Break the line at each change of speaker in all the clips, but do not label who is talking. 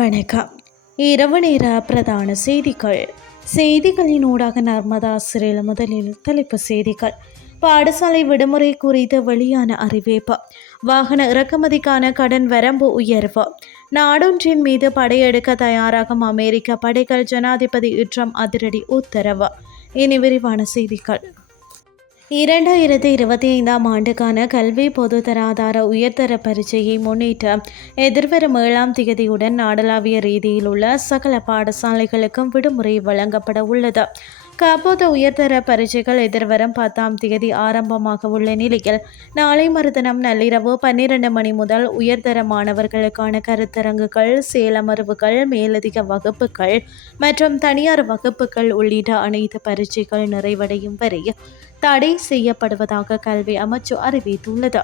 வணக்கம். இரவு நேர பிரதான செய்திகள். செய்திகளின் ஊடாக நர்மதா சிறையில் முதலில் தலைப்பு செய்திகள். பாடசாலை விடுமுறை குறித்து வெளியான அறிவிப்பு. வாகன இறக்குமதிக்கான கடன் வரம்பு உயர்வு. நாடொன்றின் மீது படையெடுக்க தயாராகும் அமெரிக்க படைகள் ஜனாதிபதி யுற்றம் அதிரடி உத்தரவு. இனி விரிவான செய்திகள். இரண்டாயிரத்தி இருபத்தி ஐந்தாம் ஆண்டுக்கான கல்வி பொதுத்தராதார உயர்தர பரீட்சையை முன்னிட்டு எதிர்வரும் ஏழாம் தேதியுடன் நாடளாவிய ரீதியில் உள்ள சகல பாடசாலைகளுக்கும் விடுமுறை வழங்கப்பட உள்ளது. காப்போத உயர்தர பரீட்சைகள் எதிர்வரும் பத்தாம் தேதி ஆரம்பமாக உள்ள நிலையில் நாளை மறுதினம் நள்ளிரவு பன்னிரண்டு மணி முதல் உயர்தர மாணவர்களுக்கான கருத்தரங்குகள் சேலமர்வுகள் மேலதிக வகுப்புகள் மற்றும் தனியார் வகுப்புகள் உள்ளிட்ட அனைத்து பரீட்சைகள் நிறைவடையும் வரை தடை செய்யப்படுவதாக கல்வி அமைச்சு அறிவித்துள்ளது.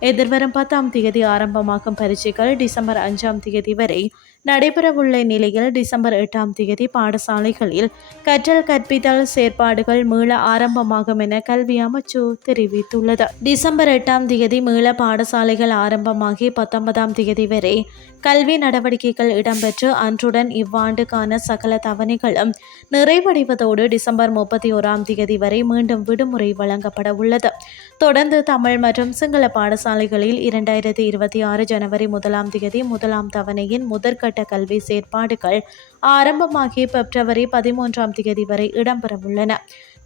எதிர்வரும் பத்தாம் தேதி ஆரம்பமாகும் பரீட்சைகள் டிசம்பர் அஞ்சாம் தேதி வரை நடைபெறவுள்ள நிலையில் டிசம்பர் எட்டாம் தேதி பாடசாலைகளில் கற்றல் கற்பித்தல் செயற்பாடுகள் மீள ஆரம்பமாகும் என கல்வி அமைச்சு தெரிவித்துள்ளது. டிசம்பர் எட்டாம் தேதி மீள பாடசாலைகள் ஆரம்பமாகி பத்தொன்பதாம் தேதி வரை கல்வி நடவடிக்கைகள் இடம்பெற்று அன்றுடன் இவ்வாண்டுக்கான சகல தவணைகளும் நிறைவடைவதோடு டிசம்பர் முப்பத்தி ஓராம் தேதி வரை மீண்டும் விடுமுறை வழங்கப்பட உள்ளது. தொடர்ந்து தமிழ் மற்றும் சிங்கள பாடசாலைகளில் இரண்டாயிரத்தி இருபத்தி ஆறு ஜனவரி முதலாம் தேதி முதலாம் தவணையின் முதற்கட்ட கல்வி செயற்பாடுகள் ஆரம்பமாகி பிப்ரவரி பதிமூன்றாம் தேதி வரை இடம்பெறவுள்ளன.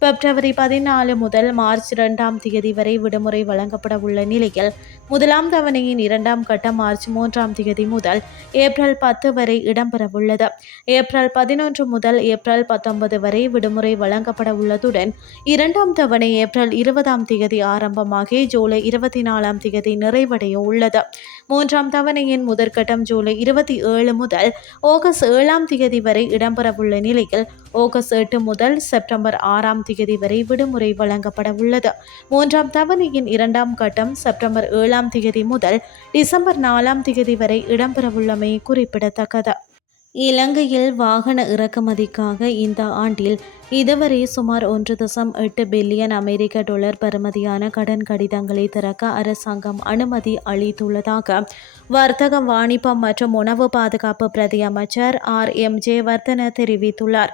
பிப்ரவரி பதினாலு முதல் மார்ச் இரண்டாம் தேதி வரை விடுமுறை வழங்கப்பட உள்ள நிலையில் முதலாம் தவணையின் இரண்டாம் கட்டம் மார்ச் மூன்றாம் தேதி முதல் ஏப்ரல் பத்து வரை இடம்பெறவுள்ளது. ஏப்ரல் பதினொன்று முதல் ஏப்ரல் பத்தொன்பது வரை விடுமுறை வழங்கப்பட உள்ளதுடன் இரண்டாம் தவணை ஏப்ரல் இருபதாம் தேதி ஆரம்பமாகி ஜூலை இருபத்தி நாலாம் தேதி நிறைவடைய உள்ளது மூன்றாம் தவணையின் முதற்கட்டம் ஜூலை இருபத்தி ஏழு முதல் ஆகஸ்ட் ஏழாம் தேதி வரை இடம்பெறவுள்ள நிலையில் ஆகஸ்ட் எட்டு முதல் செப்டம்பர் ஆறாம் தேதி வரை விடுமுறை வழங்கப்பட உள்ளது மூன்றாம் தவணையின் இரண்டாம் கட்டம் செப்டம்பர் ஏழாம் தேதி முதல் டிசம்பர் நாலாம் தேதி வரை இடம்பெறவுள்ளமை குறிப்பிடத்தக்கது. இலங்கையில் வாகன இறக்குமதிக்காக இந்த ஆண்டில் இதுவரை சுமார் ஒன்று தசம் எட்டு பில்லியன் அமெரிக்க டாலர் பெறுமதியான கடன் கடிதங்களை திறக்க அரசாங்கம் அனுமதி அளித்துள்ளதாக வர்த்தக வாணிபம் மற்றும் உணவு பாதுகாப்பு பிரதி அமைச்சர் ஆர் எம் ஜே வர்தன தெரிவித்துள்ளார்.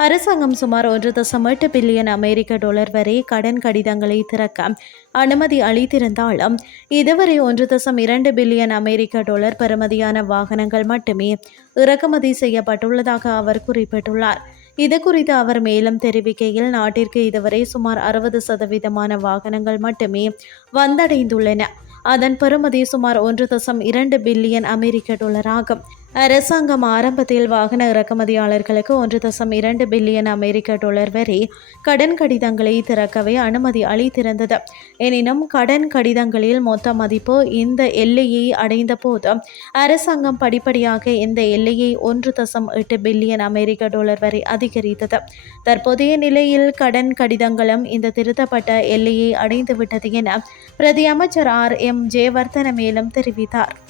அரசாங்கம் சுமார் ஒன்று தசம் எட்டு பில்லியன் அமெரிக்க டாலர் வரை கடன் கடிதங்களை திறக்க அனுமதி அளித்திருந்தாலும் இதுவரை ஒன்று தசம் இரண்டு பில்லியன் அமெரிக்க டாலர் பெறுமதியான வாகனங்கள் மட்டுமே இறக்குமதி செய்யப்பட்டுள்ளதாக அவர் குறிப்பிட்டுள்ளார். இது குறித்து அவர் மேலும் தெரிவிக்கையில் நாட்டிற்கு இதுவரை சுமார் அறுபது சதவீதமான வாகனங்கள் மட்டுமே வந்தடைந்துள்ளன. அதன் பெறுமதி சுமார் ஒன்று தசம் இரண்டு பில்லியன் அமெரிக்க டாலர் ஆகும் அரசாங்கம் ஆரம்பத்தில் வாகன இறக்குமதியாளர்களுக்கு ஒன்று தசம் இரண்டு பில்லியன் அமெரிக்க டாலர் வரை கடன் கடிதங்களை திறக்கவே அனுமதி அளித்திருந்தது. எனினும் கடன் கடிதங்களில் மொத்த மதிப்பு இந்த எல்லையை அடைந்த போது அரசாங்கம் படிப்படியாக இந்த எல்லையை ஒன்று தசம் எட்டு பில்லியன் அமெரிக்க டாலர் வரை அதிகரித்தது. தற்போதைய நிலையில் கடன் கடிதங்களும் இந்த திருத்தப்பட்ட எல்லையை அடைந்துவிட்டது என பிரதி அமைச்சர் ஆர். எம். ஜெயவர்தன மேலும் தெரிவித்தார்.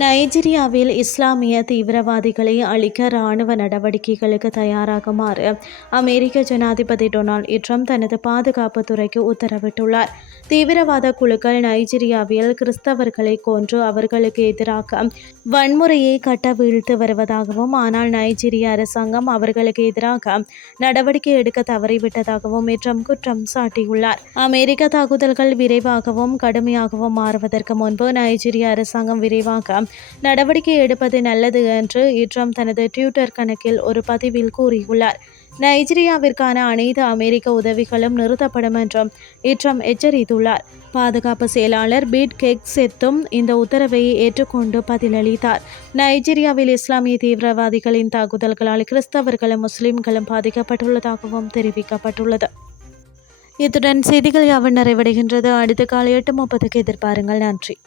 நைஜீரியாவில் இஸ்லாமிய தீவிரவாதிகளை அழிக்க இராணுவ நடவடிக்கைகளுக்கு தயாராகுமாறு அமெரிக்க ஜனாதிபதி டொனால்ட் ட்ரம்ப் தனது பாதுகாப்பு துறைக்கு உத்தரவிட்டுள்ளார். தீவிரவாத குழுக்கள் நைஜீரியாவில் கிறிஸ்தவர்களை கொன்று அவர்களுக்கு எதிராக வன்முறையை கட்டவிழ்த்து வருவதாகவும் ஆனால் நைஜீரிய அரசாங்கம் அவர்களுக்கு எதிராக நடவடிக்கை எடுக்க தவறிவிட்டதாகவும் ட்ரம்ப் குற்றம் சாட்டியுள்ளார். அமெரிக்க தாக்குதல்கள் விரைவாகவும் கடுமையாகவும் மாறுவதற்கு முன்பு நைஜீரிய அரசாங்கம் விரைவாக நடவடிக்கை எடுப்பது நல்லது என்று இட்ரம் தனது ட்விட்டர் கணக்கில் ஒரு பதிவில் கூறியுள்ளார். நைஜீரியாவிற்கான அனைத்து அமெரிக்க உதவிகளும் நிறுத்தப்படும் என்றும் இட்ரம் எச்சரித்துள்ளார். பாதுகாப்பு செயலாளர் பீட் கெக் செத்தும் இந்த உத்தரவை ஏற்றுக்கொண்டு பதிலளித்தார். நைஜீரியாவில் இஸ்லாமிய தீவிரவாதிகளின் தாக்குதல்களால் கிறிஸ்தவர்களும் முஸ்லிம்களும் பாதிக்கப்பட்டுள்ளதாகவும் தெரிவிக்கப்பட்டுள்ளது. இத்துடன் செய்திகள் யாவும் நிறைவடைகின்றது. அடுத்த காலை எட்டு முப்பதுக்கு எதிர்பாருங்கள். நன்றி.